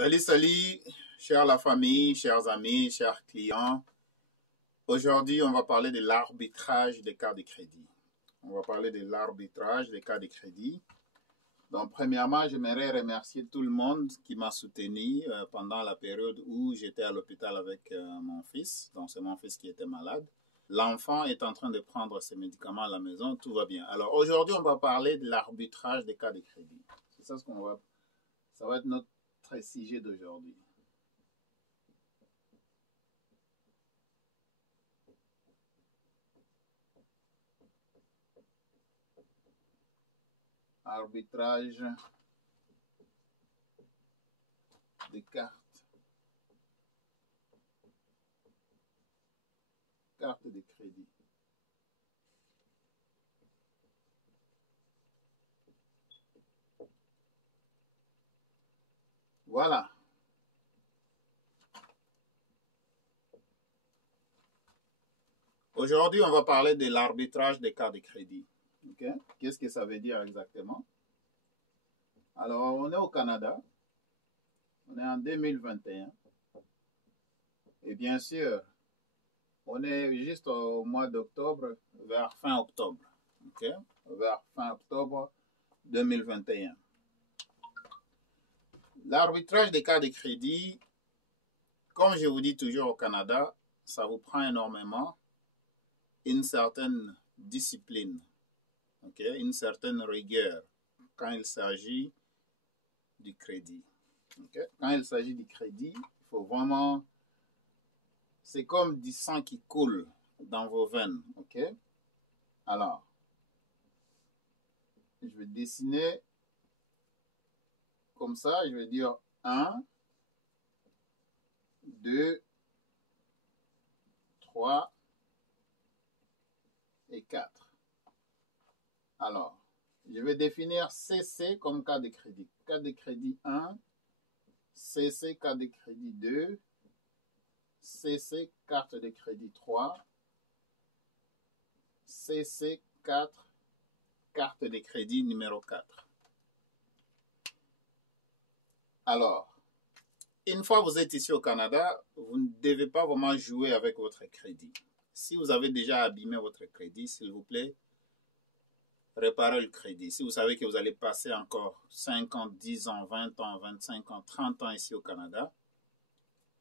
Salut, chers la famille, chers amis, chers clients. Aujourd'hui, on va parler de l'arbitrage des cartes de crédit. On va parler de l'arbitrage des cartes de crédit. Donc, premièrement, j'aimerais remercier tout le monde qui m'a soutenu pendant la période où j'étais à l'hôpital avec mon fils. Donc, c'est mon fils qui était malade. L'enfant est en train de prendre ses médicaments à la maison, tout va bien. Alors, aujourd'hui, on va parler de l'arbitrage des cartes de crédit. C'est ça ça va être notre sujet d'aujourd'hui. Arbitrage des cartes de crédit. Voilà. Aujourd'hui, on va parler de l'arbitrage des cartes de crédit. Okay? Qu'est-ce que ça veut dire exactement? Alors, on est au Canada. On est en 2021. Et bien sûr, on est juste au mois d'octobre, vers fin octobre. Okay? Vers fin octobre 2021. L'arbitrage des cartes de crédit, comme je vous dis toujours au Canada, ça vous prend énormément une certaine discipline, okay? Une certaine rigueur quand il s'agit du crédit. Okay? Quand il s'agit du crédit, il faut vraiment... C'est comme du sang qui coule dans vos veines. Okay? Alors, je vais dessiner comme ça. Je vais dire 1, 2, 3 et 4. Alors, je vais définir CC comme carte de crédit. Carte de crédit 1, CC carte de crédit 2, CC carte de crédit 3, CC 4, carte de crédit numéro 4. Alors, une fois que vous êtes ici au Canada, vous ne devez pas vraiment jouer avec votre crédit. Si vous avez déjà abîmé votre crédit, s'il vous plaît, réparez le crédit. Si vous savez que vous allez passer encore 5 ans, 10 ans, 20 ans, 25 ans, 30 ans ici au Canada,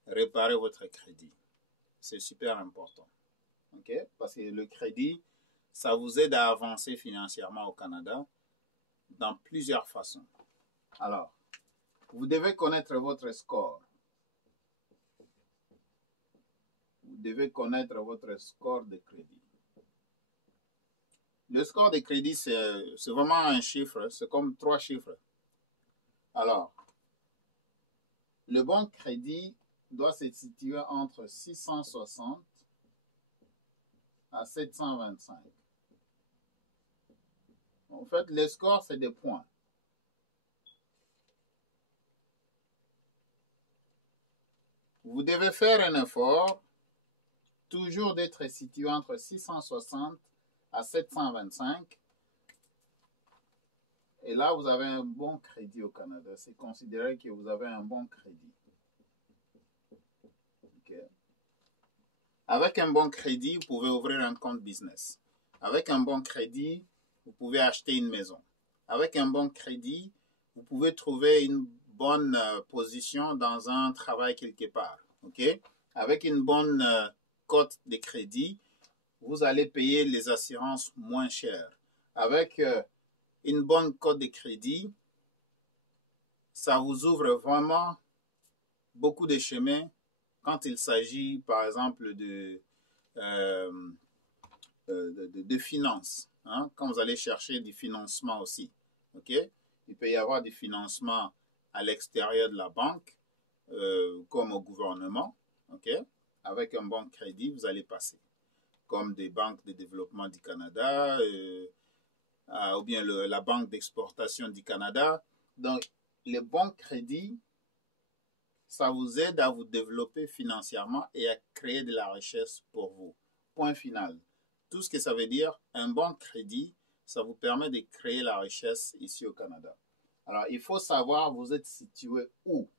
réparez votre crédit. C'est super important. Okay? Parce que le crédit, ça vous aide à avancer financièrement au Canada dans plusieurs façons. Alors, vous devez connaître votre score. Vous devez connaître votre score de crédit. Le score de crédit, c'est vraiment un chiffre, c'est comme 3 chiffres. Alors, le bon crédit doit se situer entre 660 à 725. En fait, le score, c'est des points. Vous devez faire un effort, toujours d'être situé entre 660 à 725. Et là, vous avez un bon crédit au Canada. C'est considéré que vous avez un bon crédit. Okay. Avec un bon crédit, vous pouvez ouvrir un compte business. Avec un bon crédit, vous pouvez acheter une maison. Avec un bon crédit, vous pouvez trouver une bonne position dans un travail quelque part. Okay? Avec une bonne cote de crédit, vous allez payer les assurances moins chères. Avec une bonne cote de crédit, ça vous ouvre vraiment beaucoup de chemins quand il s'agit, par exemple, de finances. Hein, quand vous allez chercher du financement aussi. Okay? Il peut y avoir du financement à l'extérieur de la banque, comme au gouvernement. Okay? Avec un bon crédit, vous allez passer. Comme des banques de développement du Canada, ou bien la Banque d'exportation du Canada. Donc, les bons crédits, ça vous aide à vous développer financièrement et à créer de la richesse pour vous. Point final. Tout ce que ça veut dire, un bon crédit, ça vous permet de créer la richesse ici au Canada. Alors, il faut savoir vous êtes situé où.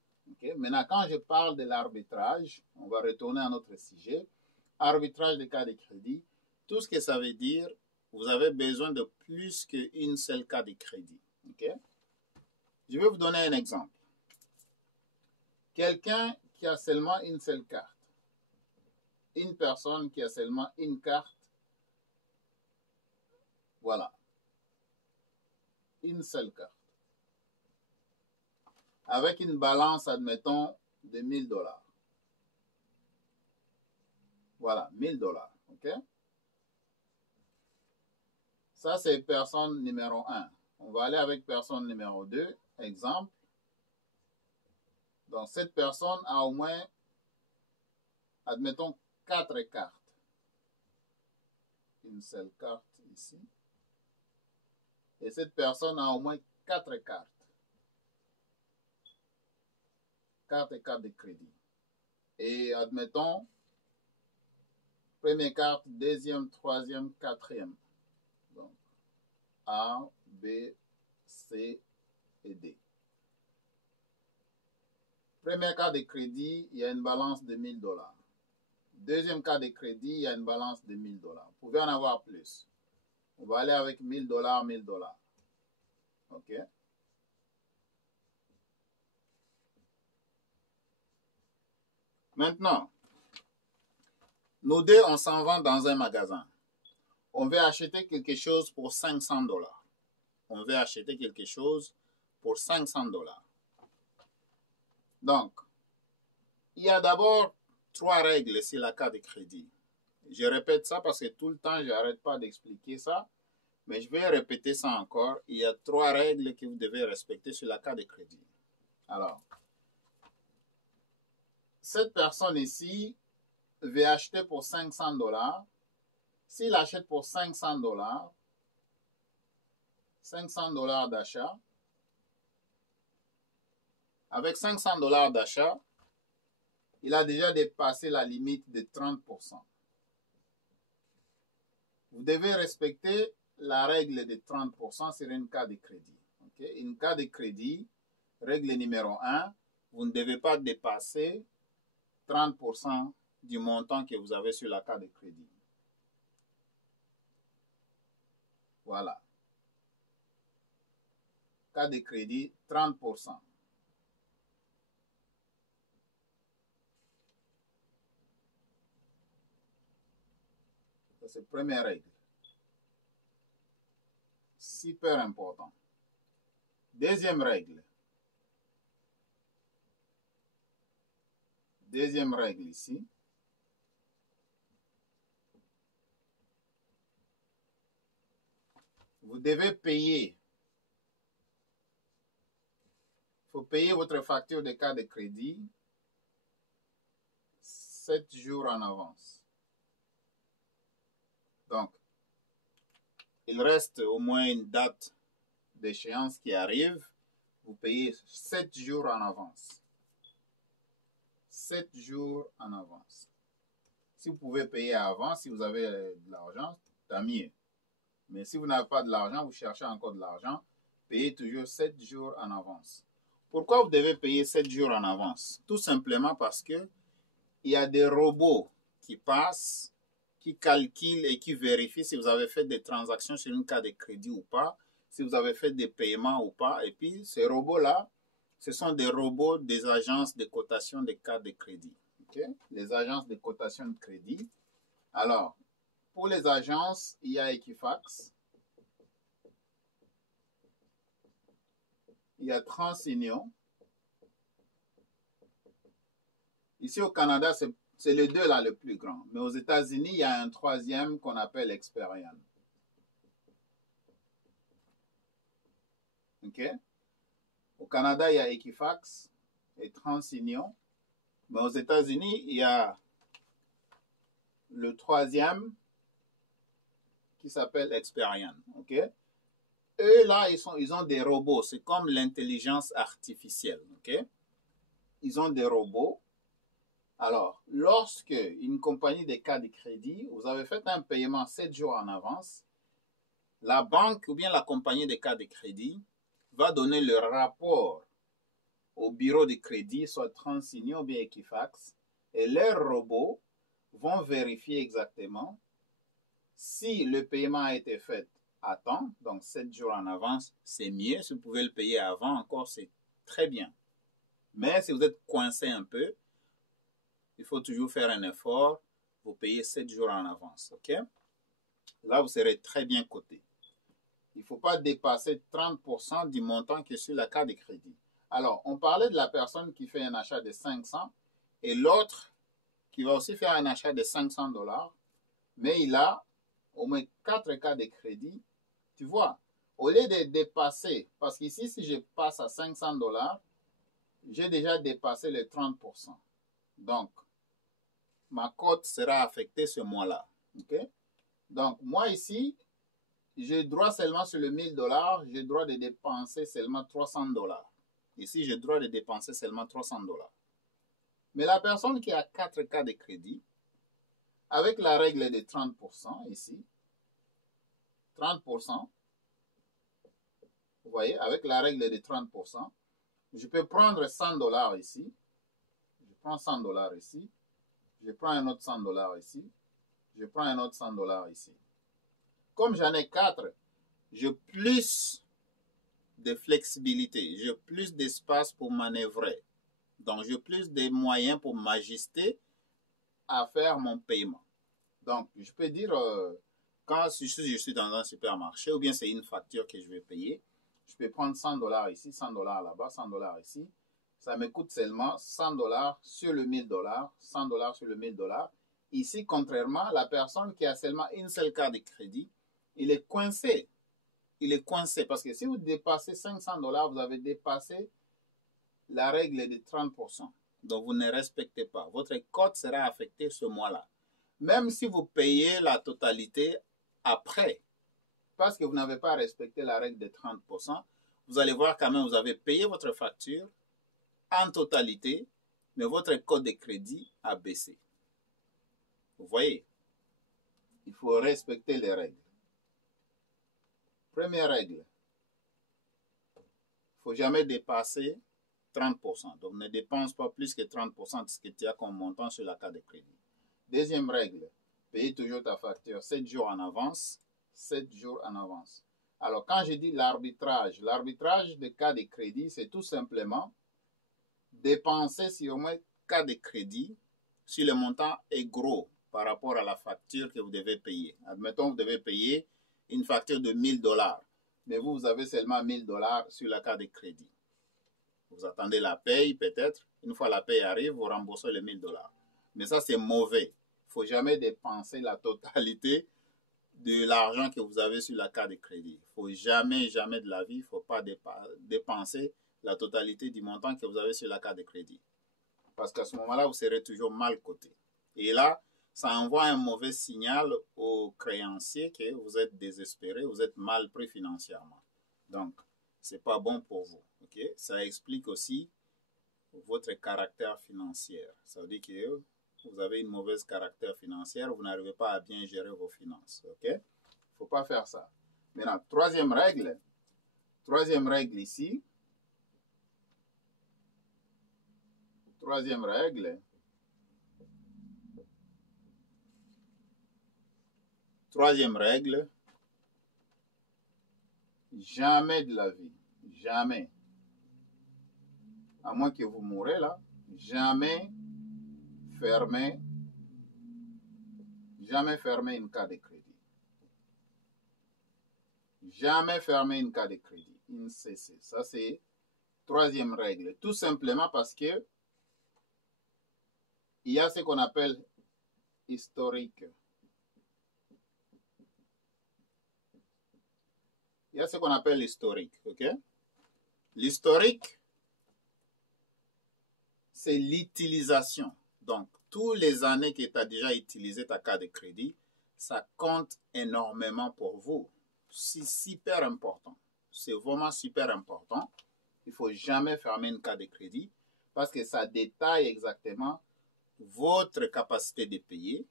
Okay? Maintenant, quand je parle de l'arbitrage, on va retourner à notre sujet. Arbitrage des cas de crédit, tout ce que ça veut dire, vous avez besoin de plus qu'une seule cas de crédit. Okay? Je vais vous donner un exemple. Quelqu'un qui a seulement une seule carte, une personne qui a seulement une carte, voilà, une seule carte, avec une balance, admettons, de 1000 $. Voilà, 1000 $, ok? Ça, c'est personne numéro 1. On va aller avec personne numéro 2, exemple. Donc, cette personne a au moins, admettons, 4 cartes. Une seule carte ici. Et cette personne a au moins 4 cartes. 4 cartes de crédit. Et admettons, première carte, deuxième, troisième, quatrième. Donc, A, B, C et D. Première carte de crédit, il y a une balance de 1000 $. Deuxième carte de crédit, il y a une balance de 1000 $. Vous pouvez en avoir plus. On va aller avec 1000 $, 1000 $. OK? Maintenant, nous deux, on s'en va dans un magasin. On veut acheter quelque chose pour 500 $. On veut acheter quelque chose pour 500 $. Donc, il y a d'abord 3 règles sur la carte de crédit. Je répète ça parce que tout le temps, je n'arrête pas d'expliquer ça. Mais je vais répéter ça encore. Il y a 3 règles que vous devez respecter sur la carte de crédit. Alors, cette personne ici veut acheter pour 500 $. S'il achète pour 500 $, 500 $ d'achat, avec 500 $ d'achat, il a déjà dépassé la limite de 30%. Vous devez respecter la règle de 30% sur une carte de crédit. Okay? Une carte de crédit, règle numéro 1, vous ne devez pas dépasser 30% du montant que vous avez sur la carte de crédit. Voilà. Carte de crédit, 30%. C'est la première règle. Super important. Deuxième règle. Deuxième règle ici. Vous devez payer. Il faut payer votre facture de carte de crédit 7 jours en avance. Donc, il reste au moins une date d'échéance qui arrive. Vous payez 7 jours en avance. 7 jours en avance. Si vous pouvez payer avant, si vous avez de l'argent, tant mieux. Mais si vous n'avez pas de l'argent, vous cherchez encore de l'argent, payez toujours 7 jours en avance. Pourquoi vous devez payer 7 jours en avance? Tout simplement parce que il y a des robots qui passent, qui calculent et qui vérifient si vous avez fait des transactions sur une carte de crédit ou pas, si vous avez fait des paiements ou pas. Et puis, ces robots-là, ce sont des robots des agences de cotation de cartes de crédit. Okay? Les agences de cotation de crédit. Alors, pour les agences, il y a Equifax. Il y a TransUnion. Ici au Canada, c'est les deux là le plus grand. Mais aux États-Unis, il y a un troisième qu'on appelle Experian. OK? Au Canada, il y a Equifax et TransUnion. Mais aux États-Unis, il y a le troisième qui s'appelle Experian. OK? Eux, là, ils ont des robots. C'est comme l'intelligence artificielle. OK? Ils ont des robots. Alors, lorsque une compagnie de cartes de crédit, vous avez fait un paiement 7 jours en avance, la banque ou bien la compagnie de cartes de crédit va donner le rapport au bureau de crédit, soit Transigno ou bien Equifax, et leurs robots vont vérifier exactement si le paiement a été fait à temps, donc 7 jours en avance, c'est mieux. Si vous pouvez le payer avant encore, c'est très bien. Mais si vous êtes coincé un peu, il faut toujours faire un effort. Vous payez 7 jours en avance. OK? Là, vous serez très bien coté. Il ne faut pas dépasser 30% du montant qui est sur la carte de crédit. Alors, on parlait de la personne qui fait un achat de 500 et l'autre qui va aussi faire un achat de 500 $, mais il a au moins 4 cartes de crédit. Tu vois, au lieu de dépasser, parce qu'ici, si je passe à 500 $, j'ai déjà dépassé les 30%. Donc, ma cote sera affectée ce mois-là. Okay? Donc, moi ici, j'ai droit seulement sur le 1000 $, j'ai droit de dépenser seulement 300 $. Ici, j'ai droit de dépenser seulement 300 $. Mais la personne qui a 4 cas de crédit, avec la règle de 30% ici, 30%, vous voyez, avec la règle de 30%, je peux prendre 100 $ ici, je prends 100 $ ici, je prends un autre 100 $ ici, je prends un autre 100 $ ici. Comme j'en ai 4, j'ai plus de flexibilité, j'ai plus d'espace pour manœuvrer. Donc, j'ai plus de moyens pour m'ajuster à faire mon paiement. Donc, je peux dire, quand je suis dans un supermarché, ou bien c'est une facture que je vais payer, je peux prendre 100 $ ici, 100 $ là-bas, 100 $ ici. Ça me coûte seulement 100 $ sur le 1000 $, 100 $ sur le 1000 $. Ici, contrairement, la personne qui a seulement une seule carte de crédit, il est coincé. Il est coincé parce que si vous dépassez 500 $, vous avez dépassé la règle de 30%. Donc, vous ne respectez pas. Votre cote sera affectée ce mois-là. Même si vous payez la totalité après, parce que vous n'avez pas respecté la règle de 30%, vous allez voir quand même, vous avez payé votre facture en totalité, mais votre code de crédit a baissé. Vous voyez, il faut respecter les règles. Première règle, il ne faut jamais dépasser 30%. Donc, ne dépense pas plus que 30% de ce que tu as comme montant sur la carte de crédit. Deuxième règle, paye toujours ta facture 7 jours en avance. 7 jours en avance. Alors, quand je dis l'arbitrage de cas de crédit, c'est tout simplement dépenser sur au moins cas de crédit si le montant est gros par rapport à la facture que vous devez payer. Admettons, vous devez payer une facture de 1000 $, mais vous avez seulement 1000 $ sur la carte de crédit. Vous attendez la paye peut-être. Une fois la paye arrive, vous remboursez les 1000 $. Mais ça, c'est mauvais. Il ne faut jamais dépenser la totalité de l'argent que vous avez sur la carte de crédit. Il ne faut jamais de la vie, il ne faut pas dépenser la totalité du montant que vous avez sur la carte de crédit. Parce qu'à ce moment-là, vous serez toujours mal coté. Et là, ça envoie un mauvais signal aux créanciers que vous êtes désespéré, vous êtes mal pris financièrement. Donc, ce n'est pas bon pour vous. Okay? Ça explique aussi votre caractère financier. Ça veut dire que vous avez une mauvaise caractère financière, vous n'arrivez pas à bien gérer vos finances. OK? Il ne faut pas faire ça. Maintenant, troisième règle ici. Troisième règle, jamais de la vie, jamais, à moins que vous mourrez là, jamais fermer une carte de crédit. Jamais fermer une carte de crédit. INCC. Ça, c'est troisième règle. Tout simplement parce que il y a ce qu'on appelle historique. Il y a ce qu'on appelle l'historique. OK? L'historique, c'est l'utilisation. Donc, tous les années que tu as déjà utilisé ta carte de crédit, ça compte énormément pour vous. C'est super important. C'est vraiment super important. Il ne faut jamais fermer une carte de crédit parce que ça détaille exactement votre capacité de payer,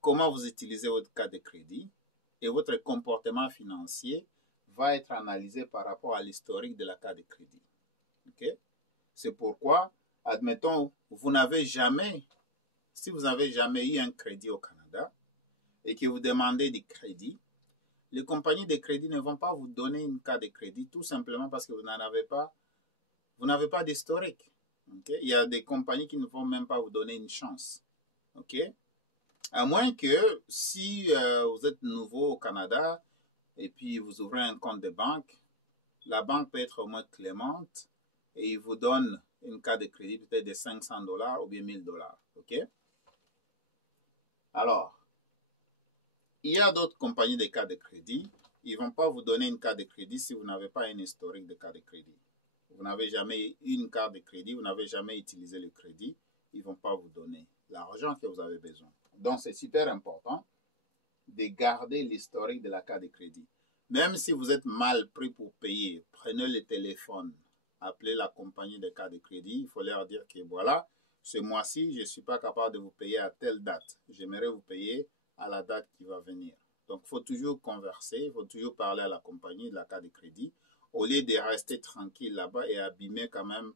comment vous utilisez votre carte de crédit et votre comportement financier va être analysé par rapport à l'historique de la carte de crédit. OK? C'est pourquoi, admettons, vous n'avez jamais, si vous n'avez jamais eu un crédit au Canada et que vous demandez du crédit, les compagnies de crédit ne vont pas vous donner une carte de crédit tout simplement parce que vous n'avez pas d'historique. Okay? Il y a des compagnies qui ne vont même pas vous donner une chance. Okay? À moins que si vous êtes nouveau au Canada et puis vous ouvrez un compte de banque, la banque peut être au moins clémente et il vous donne une carte de crédit peut-être de $500 ou bien $1000. Okay? Alors, il y a d'autres compagnies de cartes de crédit. Ils ne vont pas vous donner une carte de crédit si vous n'avez pas un historique de carte de crédit. Vous n'avez jamais eu une carte de crédit, vous n'avez jamais utilisé le crédit, ils ne vont pas vous donner l'argent que vous avez besoin. Donc, c'est super important de garder l'historique de la carte de crédit. Même si vous êtes mal pris pour payer, prenez le téléphone, appelez la compagnie de carte de crédit, il faut leur dire que voilà, ce mois-ci, je ne suis pas capable de vous payer à telle date. J'aimerais vous payer à la date qui va venir. Donc, il faut toujours converser, il faut toujours parler à la compagnie de la carte de crédit au lieu de rester tranquille là-bas et abîmer quand même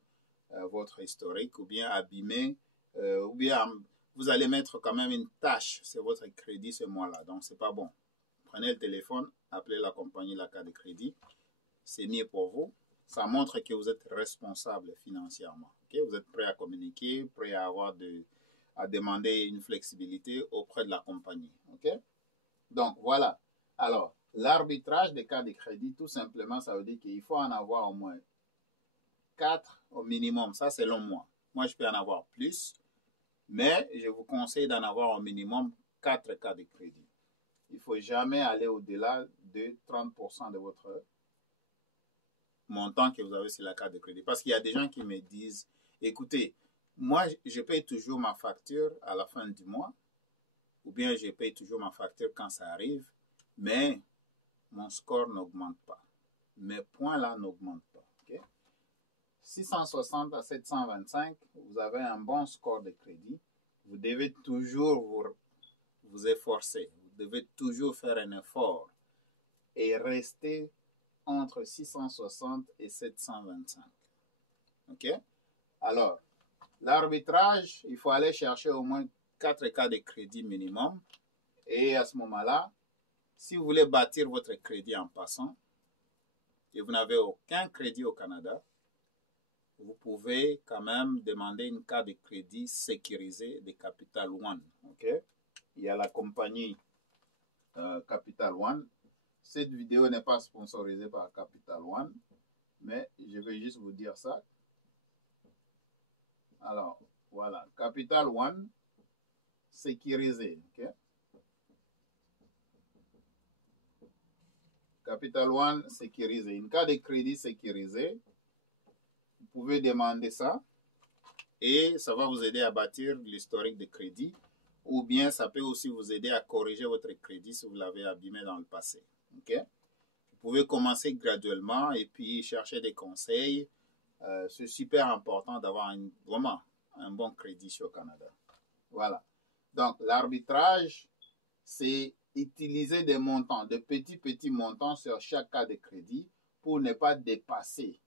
votre historique ou bien abîmer, ou bien vous allez mettre quand même une tâche sur votre crédit ce mois-là. Donc, c'est pas bon. Prenez le téléphone, appelez la compagnie de la carte de crédit. C'est mieux pour vous. Ça montre que vous êtes responsable financièrement. Okay? Vous êtes prêt à communiquer, prêt à à demander une flexibilité auprès de la compagnie. Okay? Donc, voilà. Alors, l'arbitrage des cartes de crédit, tout simplement, ça veut dire qu'il faut en avoir au moins 4 au minimum. Ça, selon moi. Moi, je peux en avoir plus, mais je vous conseille d'en avoir au minimum 4 cartes de crédit. Il ne faut jamais aller au-delà de 30% de votre montant que vous avez sur la carte de crédit. Parce qu'il y a des gens qui me disent, écoutez, moi, je paye toujours ma facture à la fin du mois, ou bien je paye toujours ma facture quand ça arrive, mais mon score n'augmente pas. Mes points là n'augmentent pas. Okay? 660 à 725, vous avez un bon score de crédit. Vous devez toujours vous efforcer. Vous devez toujours faire un effort et rester entre 660 et 725. OK? Alors, l'arbitrage, il faut aller chercher au moins 4 cas de crédit minimum. Et à ce moment-là, si vous voulez bâtir votre crédit en passant et vous n'avez aucun crédit au Canada, vous pouvez quand même demander une carte de crédit sécurisée de Capital One. Okay? Il y a la compagnie Capital One. Cette vidéo n'est pas sponsorisée par Capital One, mais je vais juste vous dire ça. Alors, voilà, Capital One sécurisé. Okay? Capital One sécurisé. Une carte de crédit sécurisée. Vous pouvez demander ça et ça va vous aider à bâtir l'historique de crédit ou bien ça peut aussi vous aider à corriger votre crédit si vous l'avez abîmé dans le passé. Okay? Vous pouvez commencer graduellement et puis chercher des conseils. C'est super important d'avoir vraiment un bon crédit ici au Canada. Voilà. Donc, l'arbitrage, c'est utiliser des montants, de petits montants sur chaque cas de crédit pour ne pas dépasser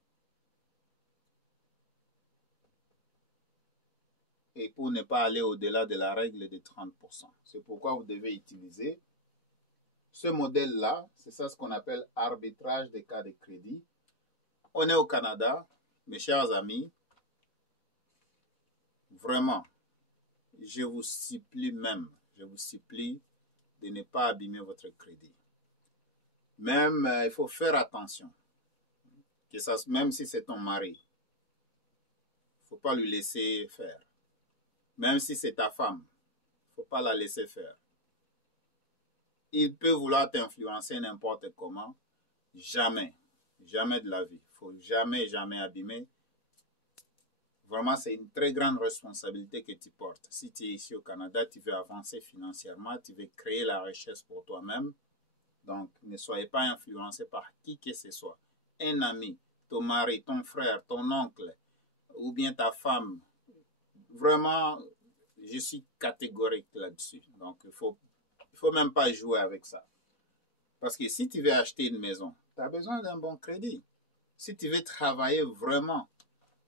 et pour ne pas aller au-delà de la règle de 30%. C'est pourquoi vous devez utiliser ce modèle-là. C'est ça ce qu'on appelle arbitrage des cas de crédit. On est au Canada, mes chers amis. Vraiment, je vous supplie de ne pas abîmer votre crédit. Même, il faut faire attention. Que ça, même si c'est ton mari, il ne faut pas lui laisser faire. Même si c'est ta femme, il ne faut pas la laisser faire. Il peut vouloir t'influencer n'importe comment. Jamais, jamais de la vie. Il ne faut jamais, jamais abîmer. Vraiment, c'est une très grande responsabilité que tu portes. Si tu es ici au Canada, tu veux avancer financièrement, tu veux créer la richesse pour toi-même. Donc, ne soyez pas influencé par qui que ce soit. Un ami, ton mari, ton frère, ton oncle, ou bien ta femme. Vraiment, je suis catégorique là-dessus. Donc, il faut même pas jouer avec ça. Parce que si tu veux acheter une maison, tu as besoin d'un bon crédit. Si tu veux travailler vraiment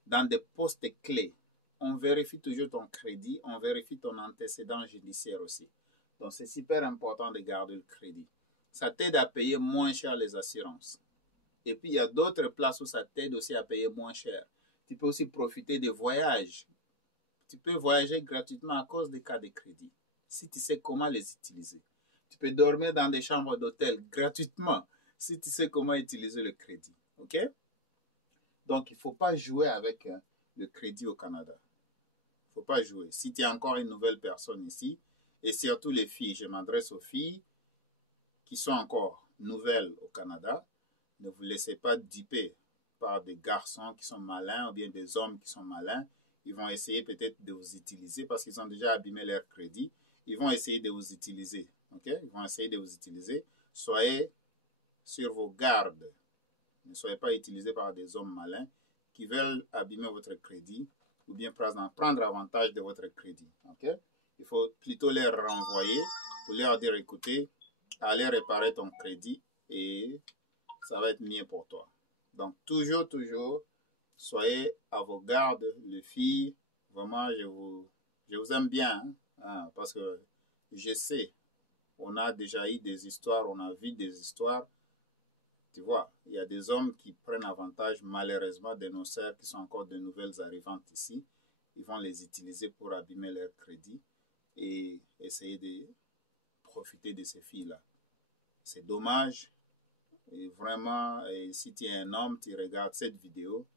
dans des postes clés. On vérifie toujours ton crédit, on vérifie ton antécédent judiciaire aussi. Donc, c'est super important de garder le crédit. Ça t'aide à payer moins cher les assurances. Et puis, il y a d'autres places où ça t'aide aussi à payer moins cher. Tu peux aussi profiter des voyages. Tu peux voyager gratuitement à cause des cas de crédit, si tu sais comment les utiliser. Tu peux dormir dans des chambres d'hôtel gratuitement, si tu sais comment utiliser le crédit. OK? Donc, il ne faut pas jouer avec le crédit au Canada. Il ne faut pas jouer. Si tu es encore une nouvelle personne ici, et surtout les filles, je m'adresse aux filles qui sont encore nouvelles au Canada, ne vous laissez pas duper par des garçons qui sont malins ou bien des hommes qui sont malins. Ils vont essayer peut-être de vous utiliser parce qu'ils ont déjà abîmé leur crédit. Ils vont essayer de vous utiliser. Okay? Ils vont essayer de vous utiliser. Soyez sur vos gardes. Ne soyez pas utilisés par des hommes malins qui veulent abîmer votre crédit ou bien prendre avantage de votre crédit. Okay? Il faut plutôt les renvoyer pour leur dire, écoutez, allez réparer ton crédit et ça va être mieux pour toi. Donc, toujours, soyez à vos gardes, les filles. Vraiment, je vous aime bien, hein, parce que je sais, on a déjà eu des histoires, on a vu des histoires. Tu vois, il y a des hommes qui prennent avantage, malheureusement, de nos sœurs qui sont encore de nouvelles arrivantes ici. Ils vont les utiliser pour abîmer leur crédit et essayer de profiter de ces filles-là. C'est dommage. Et vraiment, et si tu es un homme, tu regardes cette vidéo,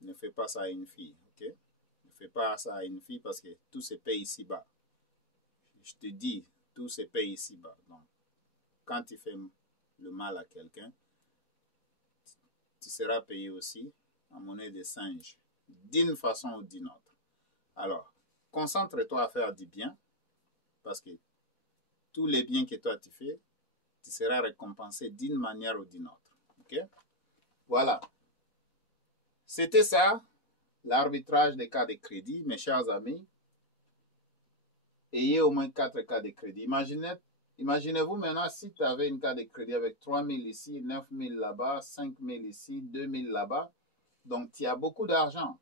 ne fais pas ça à une fille, ok? Ne fais pas ça à une fille parce que tout se paye ici-bas. Je te dis, tout se paye ici-bas. Donc, quand tu fais le mal à quelqu'un, tu seras payé aussi en monnaie de singe, d'une façon ou d'une autre. Alors, concentre-toi à faire du bien, parce que tous les biens que toi tu fais, tu seras récompensé d'une manière ou d'une autre. Ok? Voilà. C'était ça, l'arbitrage des cas de crédit, mes chers amis. Ayez au moins 4 cas de crédit. Imaginez-vous maintenant si tu avais une cas de crédit avec 3 000 ici, 9 000 là-bas, 5 000 ici, 2 000 là-bas. Donc, tu as beaucoup d'argent.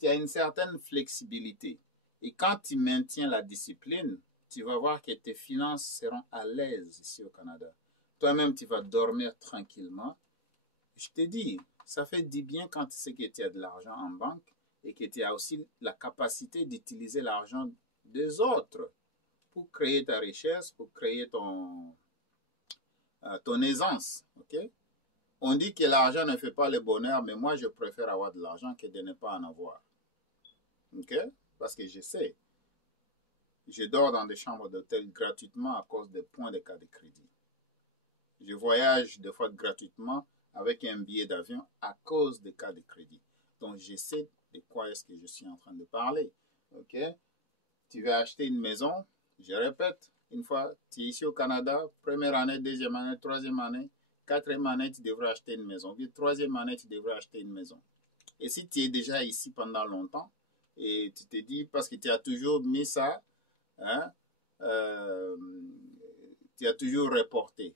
Tu as une certaine flexibilité. Et quand tu maintiens la discipline, tu vas voir que tes finances seront à l'aise ici au Canada. Toi-même, tu vas dormir tranquillement. Je te dis, ça fait du bien quand tu sais que tu as de l'argent en banque et que tu as aussi la capacité d'utiliser l'argent des autres pour créer ta richesse, pour créer ton aisance. Okay? On dit que l'argent ne fait pas le bonheur, mais moi, je préfère avoir de l'argent que de ne pas en avoir. Okay? Parce que je sais, je dors dans des chambres d'hôtel gratuitement à cause des points de cas de crédit. Je voyage des fois gratuitement avec un billet d'avion à cause des cas de crédit. Donc, je sais de quoi est-ce que je suis en train de parler. Ok? Tu veux acheter une maison, je répète, une fois, tu es ici au Canada, première année, deuxième année, troisième année, quatrième année, tu devrais acheter une maison. Puis troisième année, tu devrais acheter une maison. Et si tu es déjà ici pendant longtemps, et tu te dis, parce que tu as toujours mis ça, hein, tu as toujours reporté.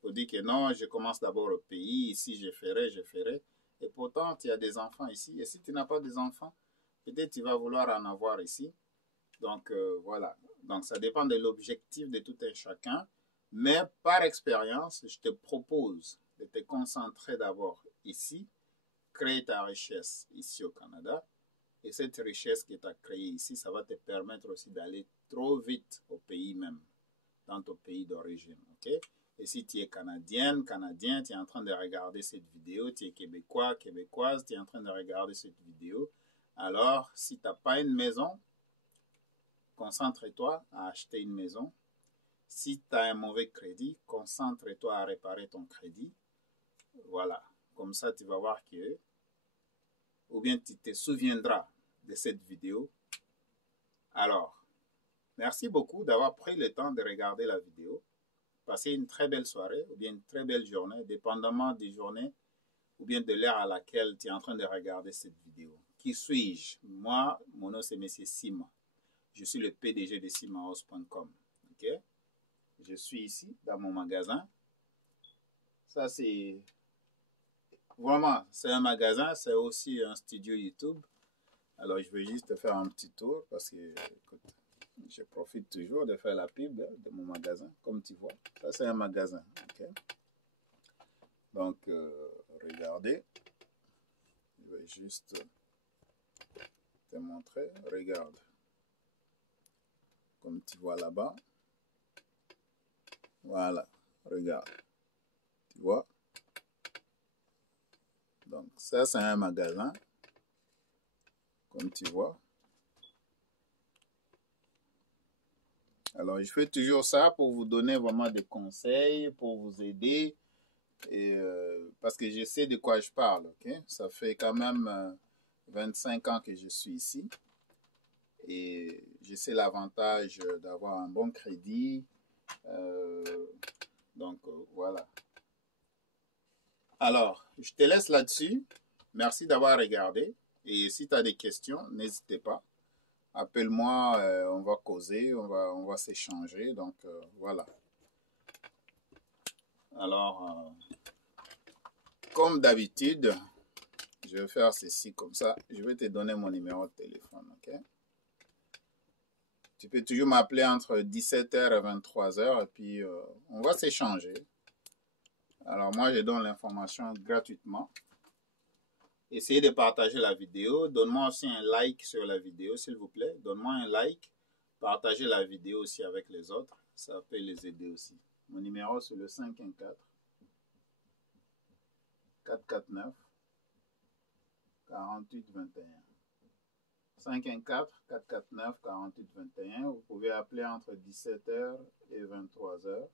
Pour dire que non, je commence d'abord au pays, ici je ferai. Et pourtant, tu as des enfants ici. Et si tu n'as pas des enfants, peut-être tu vas vouloir en avoir ici. Donc, voilà. Donc, ça dépend de l'objectif de tout un chacun. Mais par expérience, je te propose de te concentrer d'abord ici, créer ta richesse ici au Canada. Et cette richesse que tu as créée ici, ça va te permettre aussi d'aller trop vite au pays même, dans ton pays d'origine. Okay? Et si tu es canadienne, canadien, tu es en train de regarder cette vidéo, tu es québécois, québécoise, tu es en train de regarder cette vidéo, alors si tu n'as pas une maison, concentre-toi à acheter une maison. Si tu as un mauvais crédit, concentre-toi à réparer ton crédit. Voilà. Comme ça, tu vas voir que, ou bien tu te souviendras de cette vidéo. Alors, merci beaucoup d'avoir pris le temps de regarder la vidéo. Passez une très belle soirée ou bien une très belle journée, dépendamment des journées ou bien de l'heure à laquelle tu es en train de regarder cette vidéo. Qui suis-je? Moi, mon nom c'est M. Sima. Je suis le PDG de simahouse.com. Okay? Je suis ici dans mon magasin. Ça, c'est vraiment, c'est un magasin, c'est aussi un studio YouTube. Alors, je vais juste faire un petit tour parce que, écoute, je profite toujours de faire la pub de mon magasin, comme tu vois. Ça, c'est un magasin. Okay? Donc, regardez. Je vais juste te montrer. Regarde. Comme tu vois là-bas. Voilà. Regarde. Tu vois? Donc, ça, c'est un magasin. Comme tu vois. Alors, je fais toujours ça pour vous donner vraiment des conseils, pour vous aider. Et, parce que je sais de quoi je parle. Okay? Ça fait quand même 25 ans que je suis ici. Et je sais l'avantage d'avoir un bon crédit. Donc, voilà. Alors, je te laisse là-dessus. Merci d'avoir regardé. Et si tu as des questions, n'hésitez pas. Appelle-moi, on va causer, on va s'échanger. Donc, voilà. Alors, comme d'habitude, je vais faire ceci comme ça. Je vais te donner mon numéro de téléphone, ok? Tu peux toujours m'appeler entre 17h et 23h et puis on va s'échanger. Alors, moi, je donne l'information gratuitement. Essayez de partager la vidéo. Donne-moi aussi un like sur la vidéo, s'il vous plaît. Donne-moi un like. Partagez la vidéo aussi avec les autres. Ça peut les aider aussi. Mon numéro, c'est le 514 449 4821. 514 449 4821. Vous pouvez appeler entre 17h et 23h.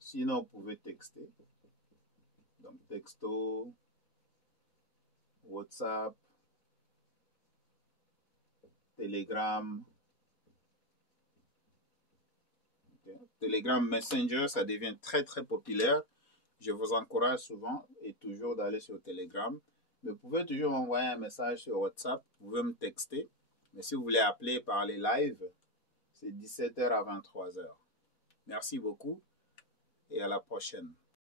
Sinon, vous pouvez texter. Donc, texto, WhatsApp, Telegram. Okay. Telegram Messenger, ça devient très, très populaire. Je vous encourage souvent et toujours d'aller sur Telegram. Mais vous pouvez toujours m'envoyer un message sur WhatsApp. Vous pouvez me texter. Mais si vous voulez appeler, parler live, c'est 17h à 23h. Merci beaucoup et à la prochaine.